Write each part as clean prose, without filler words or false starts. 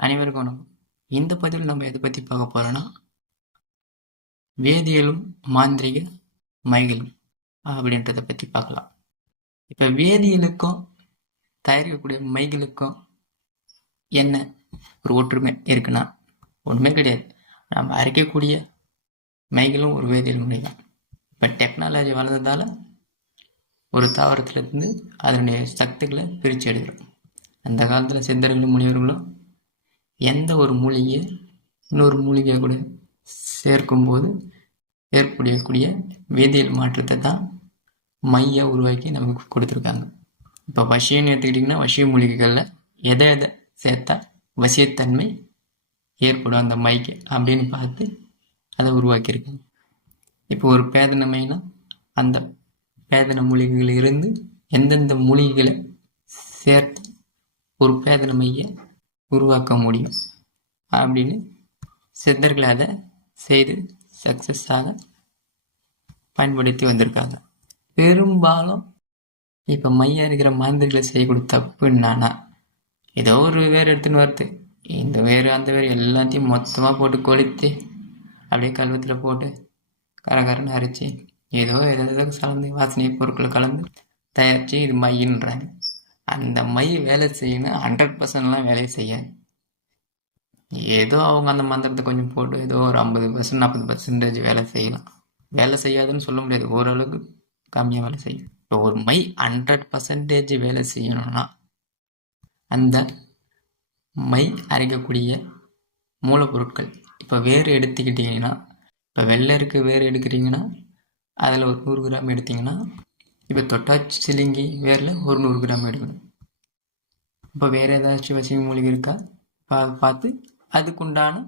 அனைவருக்கும் வணக்கம். இந்த பதிவில் நம்ம எதை பற்றி பார்க்க போகிறோன்னா, வேதியியலும் மாந்திரிக மைகளும் அப்படின்றத பற்றி பார்க்கலாம். இப்போ வேதியியலுக்கும் தயாரிக்கக்கூடிய மைகளுக்கும் என்ன ஒரு ஒற்றுமை இருக்குன்னா ஒன்றுமே கிடையாது. நம்ம அரைக்கக்கூடிய மைகளும் ஒரு வேதியியல் முறை தான். இப்போ டெக்னாலஜி வளர்ந்ததால் ஒரு தாவரத்துலேருந்து அதனுடைய சக்திகளை பிரித்து எடுக்கிறோம். அந்த காலத்தில் சித்தர்களும் முனிவர்களும் எந்த ஒரு மூலிகையை இன்னொரு மூலிகையை கூட சேர்க்கும்போது ஏற்படக்கூடிய வேதியியல் மாற்றத்தை தான் மையை உருவாக்கி நமக்கு கொடுத்துருக்காங்க. இப்போ வசியம்னு எடுத்துக்கிட்டிங்கன்னா வசிய மூலிகைகளில் எதை சேர்த்தா வசியத்தன்மை ஏற்படும் அந்த மைக்கு அப்படின்னு பார்த்து அதை உருவாக்கியிருக்காங்க. இப்போ ஒரு பேதன மைனா அந்த பேதன மூலிகைகள் இருந்து எந்தெந்த மூலிகைகளை சேர்த்து ஒரு பேதன மையை உருவாக்க முடியும் அப்படின்னு சித்தர்கள் அதை செய்து சக்ஸஸாக பயன்படுத்தி வந்திருக்காங்க. பெரும்பாலும் இப்போ மையம் இருக்கிற மாந்திரிகளை செய்யக்கூடிய தப்பு என்னன்னா, ஏதோ ஒரு வேறு எடுத்துன்னு வருது, இந்த வேறு அந்த வேறு எல்லாத்தையும் மொத்தமாக போட்டு கொளுத்தி அப்படியே கல்வத்தில் போட்டு கரகரன்னு அரைச்சி ஏதோ கலந்து வாசனை பொருட்களை கலந்து தயாரித்து இது மையின்றாங்க. அந்த மை வேலை செய்யணும் 100%லாம் வேலையை செய்யாது. ஏதோ அவங்க அந்த மந்திரத்தை கொஞ்சம் போட்டு ஏதோ ஒரு 50% 40% வேலை செய்யலாம். வேலை செய்யாதுன்னு சொல்ல முடியாது, ஓரளவுக்கு கம்மியாக வேலை செய்யும். இப்போ ஒரு மை 100% வேலை செய்யணும்னா அந்த மை அரைக்கக்கூடிய மூலப்பொருட்கள், இப்போ வேறு எடுத்துக்கிட்டிங்கன்னா, இப்போ வெள்ளருக்கு வேறு எடுக்கிறீங்கன்னா அதில் ஒரு 100 கிராம் எடுத்திங்கன்னா, இப்போ தொட்டாச்சி சிலிங்கி வேரில் ஒரு 100 கிராம் எடுக்கணும். இப்போ வேறு ஏதாச்சும் வசிய மூலிகை இருக்கா பார்த்து அதுக்குண்டான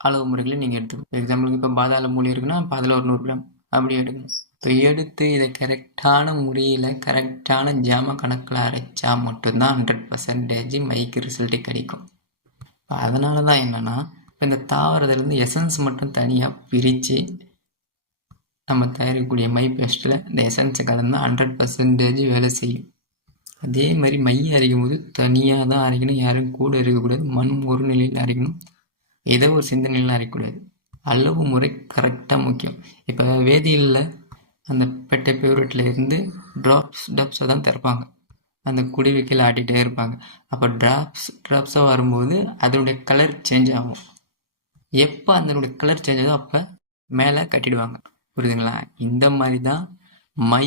அளவு முறைகளை நீங்கள் எடுத்துக்கணும். எக்ஸாம்பிளுக்கு இப்போ பாதாள மூலிகை இருக்குன்னா இப்போ அதில் ஒரு 100 கிராம் அப்படி எடுக்கணும். இப்போ எடுத்து இதை கரெக்டான முறையில் கரெக்டான ஜாம கணக்கில் அரைச்சா மட்டும்தான் 100% மைக்கு ரிசல்ட்டே கிடைக்கும். இப்போ அதனால தான் என்னென்னா, இப்போ இந்த தாவரத்துலேருந்து எசன்ஸ் மட்டும் தனியாக பிரித்து நம்ம தயாரிக்கக்கூடிய மை பேஸ்ட்டில் இந்த எசன்ஸை கலந்தால் 100% வேலை செய்யும். அதே மாதிரி மையை அரைக்கும் போது தனியாக தான் அரைக்கணும், யாரும் கூட இருக்கக்கூடாது. மண் ஒரு நிலையில் அரைக்கணும், ஏதோ ஒரு சிந்தனையில் அரைக்கக்கூடாது. அளவு முறை கரெக்டாக முக்கியம். இப்போ வேதியியலில் அந்த பெட்டை பேவரட்டில் இருந்து ட்ராப்ஸை தான் திறப்பாங்க, அந்த குடிவைக்கில் ஆட்டிகிட்டே இருப்பாங்க. அப்போ ட்ராப்ஸாக வரும்போது அதனுடைய கலர் சேஞ்ச் ஆகும். எப்போ அதனுடைய கலர் சேஞ்ச் ஆகுதோ அப்போ மேலே கட்டிடுவாங்க. புரியுதுங்களா? இந்த மாதிரி தான் மை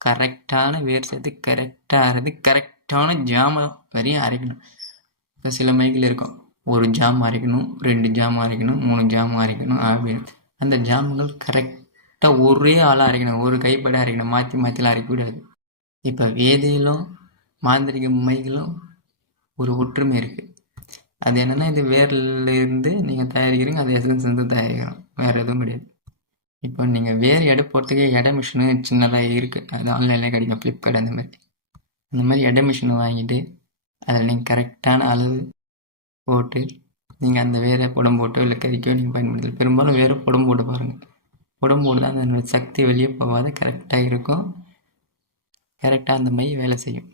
கரெக்டான வேர் சேர்த்து கரெக்டாக அரைது கரெக்டான ஜாம வரையும் அரைக்கணும். இப்போ சில மைக்கில் இருக்கும், ஒரு ஜாம் அரைக்கணும், 2 ஜாம் அரைக்கணும், 3 ஜாம் அரைக்கணும் அப்படின்னு. அந்த ஜாமுகள் கரெக்டாக ஒரே ஆளாக அரைக்கணும், ஒரு கைப்பட அரைக்கணும், மாற்றி மாற்றிலாம் அரைக்கக்கூடாது. இப்போ வேதியிலும் மாந்திரிக மைகளும் ஒரு ஒற்றுமை இருக்குது. அது என்னென்னா, இது வேரில் இருந்து நீங்கள் தயாரிக்கிறீங்க, அது எசன்ஸ் வந்து தயாரிக்கிறோம், வேறு எதுவும் கிடையாது. இப்போ நீங்கள் வேறு எடை போகிறதுக்கே எடை மிஷினு சின்னதாக இருக்குது, அது ஆன்லைனில் கிடைக்கும், ஃப்ளிப்கார்ட் அந்த மாதிரி எடை மிஷினை வாங்கிட்டு அதில் நீங்கள் கரெக்டான அளவு போட்டு நீங்கள் அந்த வேரை புடம் போட்டோ இல்லை கறிக்கோ நீங்கள் பயன்படுத்தலாம். பெரும்பாலும் வேறு புடம் போட்டு பாருங்கள், புடம் போட்டு தான் அந்த சக்தி வெளியே போகாத கரெக்டாக இருக்கும், கரெக்டாக அந்த மை வேலை செய்யும்.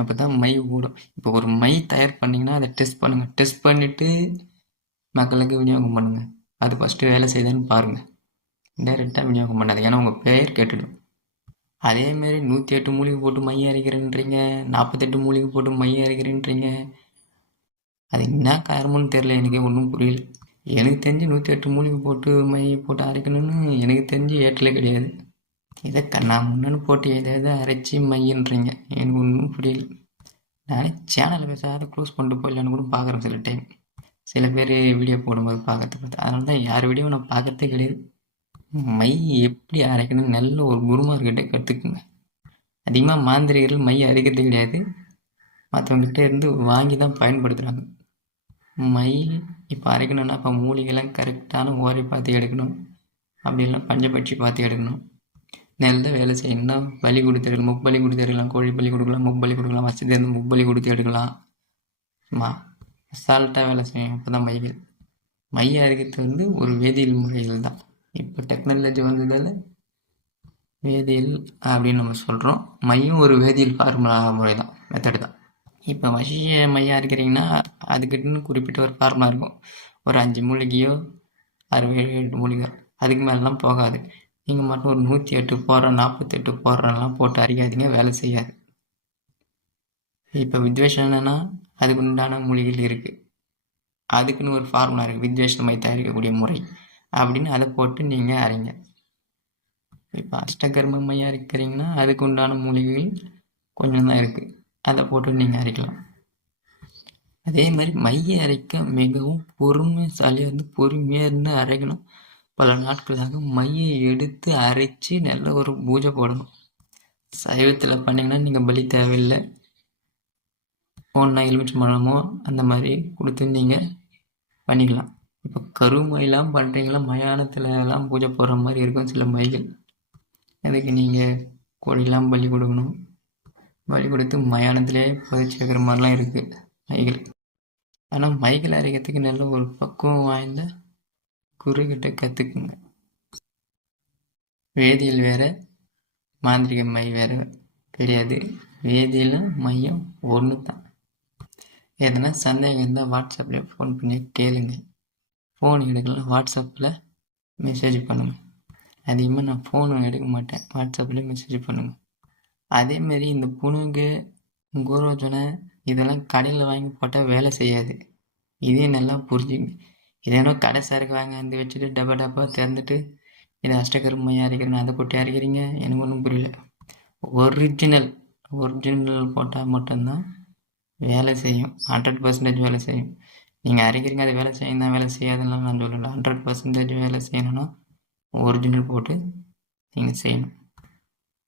அப்போ தான் மை ஓடும். இப்போ ஒரு மை தயார் பண்ணிங்கன்னா அதை டெஸ்ட் பண்ணுங்கள், டெஸ்ட் பண்ணிவிட்டு மக்களுக்கு விநியோகம் பண்ணுங்கள். அது ஃபஸ்ட்டு வேலை செய்யுதுன்னு பாருங்கள், டைரெக்டாக விநியோகம் பண்ணாது, ஏன்னா உங்கள் பெயர் கேட்டுடும். அதேமாரி 108 மூலிகை போட்டு மையம் அரைக்கிறேன்றீங்க, 48 மூலிகை போட்டு மையம் அரைக்கிறேன்றீங்க, அது என்ன காரணம்னு தெரில, எனக்கே ஒன்றும் புரியல. எனக்கு தெரிஞ்சு 108 மூலிகை போட்டு மையை போட்டு அரைக்கணும்னு எனக்கு தெரிஞ்சு ஏற்றலே கிடையாது. இதை முன்னு போட்டு எதாவது அரைச்சி மையன்றீங்க, எனக்கு ஒன்றும் புரியல. நானே சேனலை பேசாத க்ளோஸ் பண்ணிட்டு போயிடலான்னு கூட பார்க்குறேன் சில டைம், சில பேர் வீடியோ போடும்போது பார்க்கறது பார்த்து. அதனால தான் யார் வீடியோ நான் பார்க்குறதே கிடையாது. மை எப்படி அரைக்கணும் நல்ல ஒரு குருமார்கிட்ட கற்றுக்குங்க. அதிகமாக மாந்திரிகர்கள் மை அரைக்கிறது கிடையாது, மற்றவங்ககிட்ட இருந்து வாங்கி தான் பயன்படுத்துகிறாங்க. மை இப்போ அரைக்கணும்னா இப்போ மூலிகைலாம் கரெக்டான ஓரை பார்த்து எடுக்கணும், அப்படி இல்லை பஞ்சபட்சி பார்த்து எடுக்கணும். நல்ல வேலை செய்யணும்னா பலி கொடுத்து எடுக்கலாம், முப்பலி கொடுத்து எடுக்கலாம், கோழி பலி கொடுக்கலாம், முப்பலி கொடுக்கலாம், வசதி இருந்து முப்பலி கொடுத்து எடுக்கலாம். அசால்ட்டாக வேலை செய்யும். அப்போ தான் மை அரைக்கிறது வந்து ஒரு வேதியியல் முறைகள் தான். இப்போ டெக்னாலஜி வந்ததால் வேதியியல் அப்படின்னு நம்ம சொல்கிறோம். மையும் ஒரு வேதியியல் ஃபார்முலா முறை தான், மெத்தடு தான். இப்போ வசிய மையா இருக்கிறீங்கன்னா அதுக்கிட்டன்னு குறிப்பிட்ட ஒரு ஃபார்முலா இருக்கும். ஒரு 5 மூலிகையோ 6 7 மூலிகை அதுக்கு மேலெலாம் போகாது. நீங்கள் மட்டும் ஒரு 108 போடுறேன் 48 போடுறேன்லாம் போட்டு அரிக்காதீங்க, வேலை செய்யாது. இப்போ வித்வேஷனா அதுக்கு உண்டான மூலிகைகள் இருக்குது, அதுக்குன்னு ஒரு ஃபார்முலா இருக்குது, வித்வேஷமை தயாரிக்கக்கூடிய முறை அப்படின்னு அதை போட்டு நீங்கள் அரைங்க. இப்போ அஷ்டகர்ம மையா இருக்கிறீங்கன்னா அதுக்கு உண்டான மூலிகைகள் கொஞ்சம் தான் இருக்குது, அதை போட்டு நீங்கள் அரைக்கலாம். அதே மாதிரி மைய அரைக்க மிகவும் பொறுமைசாலியாக இருந்து பொறுமையாக இருந்து அரைக்கணும். பல நாட்களாக மையை எடுத்து அரைச்சி நல்ல ஒரு பூஜை போடணும். சைவத்தில் பண்ணிங்கன்னா நீங்கள் பலி தேவையில்லை. ஒன்றா எலுமிச்சை பழமோ அந்த மாதிரி கொடுத்து நீங்கள் பண்ணிக்கலாம். இப்போ கருமையெல்லாம் பண்ணுறீங்களா, மயானத்தில் எல்லாம் பூஜை போடுற மாதிரி இருக்கும் சில மைகள். அதுக்கு நீங்கள் கோழிலாம் பலி கொடுக்கணும். பலி கொடுத்து மயானத்திலே புதைச்சி வைக்கிற மாதிரிலாம் இருக்குது மைகள். ஆனால் மைகள் அரைக்கிறதுக்கு நல்ல ஒரு பக்குவம் வாய்ந்த குருக்கிட்ட கற்றுக்குங்க. வேதியியல் வேறு, மாந்திரிக மை வேறு கிடையாது. வேதியியலும் மையம் ஒன்று தான். எதனா சந்தேகம் இருந்தால் வாட்ஸ்அப்பில் ஃபோன் பண்ணி கேளுங்க. ஃபோன் எடுக்கலாம், வாட்ஸ்அப்பில் மெசேஜ் பண்ணுங்கள். அதிகமாக நான் ஃபோனும் எடுக்க மாட்டேன், வாட்ஸ்அப்பில் மெசேஜ் பண்ணுங்கள். அதேமாரி இந்த புணுகு கோரோஜனை இதெல்லாம் கடையில் வாங்கி போட்டால் வேலை செய்யாது. இதே நல்லா புரிஞ்சுங்க. இதேனோ கடை சரக்கு வாங்கி வந்து வச்சுட்டு டப்பா திறந்துட்டு இதை அஷ்டகர்மையாக அரைக்கிறேன்னு அதை போட்டு அரைக்கிறீங்க, எனக்கு ஒன்றும் புரியல. ஒரிஜினல் போட்டால் மட்டும்தான் வேலை செய்யும், 100% வேலை செய்யும். நீங்கள் அரைக்கிறீங்க அது வேலை செய்யும் தான், வேலை செய்யாதுன்னு நான் சொல்லலை. 100% வேலை செய்யணும்னா ஒரிஜினல் போட்டு நீங்கள் செய்யணும்.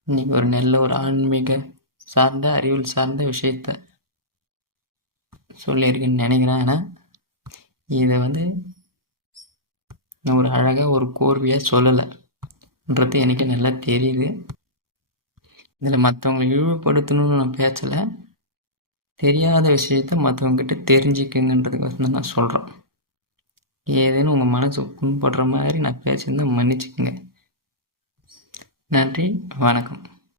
இன்றைக்கி ஒரு நல்ல ஒரு ஆன்மீக சார்ந்த அறிவியல் சார்ந்த விஷயத்த சொல்லியிருக்குன்னு நினைக்கிறேன். ஆனால் இதை ஒரு அழகாக ஒரு கோர்வையாக சொல்லலைன்றது எனக்கு நல்லா தெரியுது. இதில் மற்றவங்களை இழிவுபடுத்தணும்னு நான் பேசலை, தெரியாத விஷயத்த மற்றவங்ககிட்ட தெரிஞ்சுக்குங்கன்றதுக்கு நான் சொல்கிறேன். ஏதேனும் உங்கள் மனசு புண்படுற மாதிரி நான் பேசியிருந்தால் மன்னிச்சுக்குங்க. நன்றி, வணக்கம்.